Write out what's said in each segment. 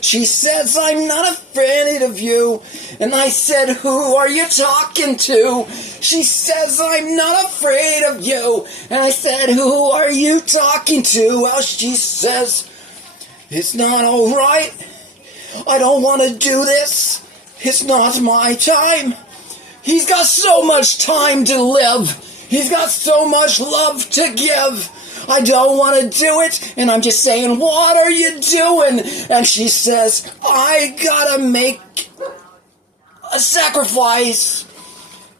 She says, I'm not afraid of you. And I said, who are you talking to? She says, I'm not afraid of you. And I said, who are you talking to? Well, she says, it's not alright. I don't want to do this. It's not my time. He's got so much time to live. He's got so much love to give. I don't want to do it, and I'm just saying, what are you doing? And she says, I gotta make a sacrifice,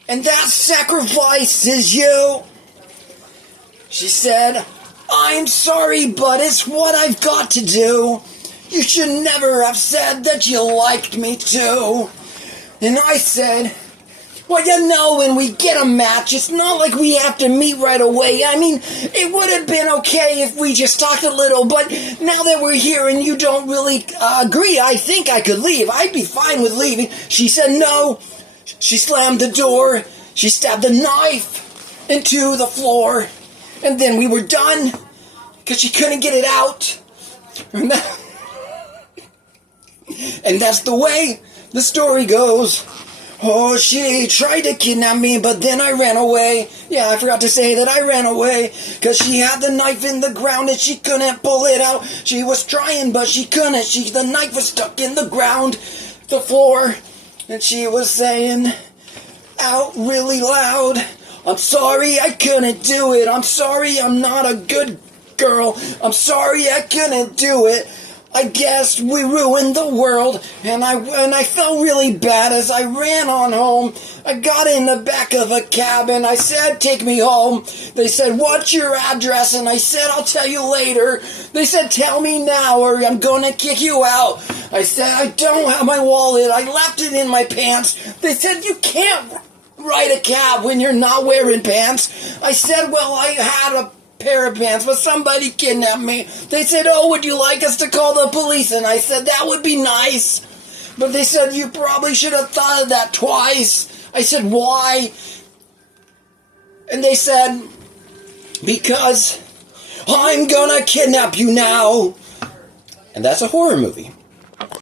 and that sacrifice is you. She said, I'm sorry, but it's what I've got to do. You should never have said that you liked me too. And I said, well, you know, when we get a match, it's not like we have to meet right away. I mean, it would have been okay if we just talked a little, but now that we're here and you don't really agree, I think I could leave. I'd be fine with leaving. She said no. She slammed the door. She stabbed the knife into the floor. And then we were done because she couldn't get it out. And that's the way the story goes. Oh, she tried to kidnap me, but then I ran away. Yeah, I forgot to say that I ran away, because she had the knife in the ground and she couldn't pull it out. She was trying, but she couldn't. The knife was stuck in the ground, the floor, and she was saying out really loud, I'm sorry I couldn't do it. I'm sorry I'm not a good girl. I'm sorry I couldn't do it. I guess we ruined the world, and I felt really bad as I ran on home. I got in the back of a cab, and I said, take me home. They said, what's your address? And I said, I'll tell you later. They said, tell me now, or I'm gonna kick you out. I said, I don't have my wallet. I left it in my pants. They said, you can't ride a cab when you're not wearing pants. I said, well, I had a pair of pants, but somebody kidnapped me. They said, oh, would you like us to call the police? And I said, that would be nice. But they said, you probably should have thought of that twice. I said, why? And they said, because I'm gonna kidnap you now. And that's a horror movie.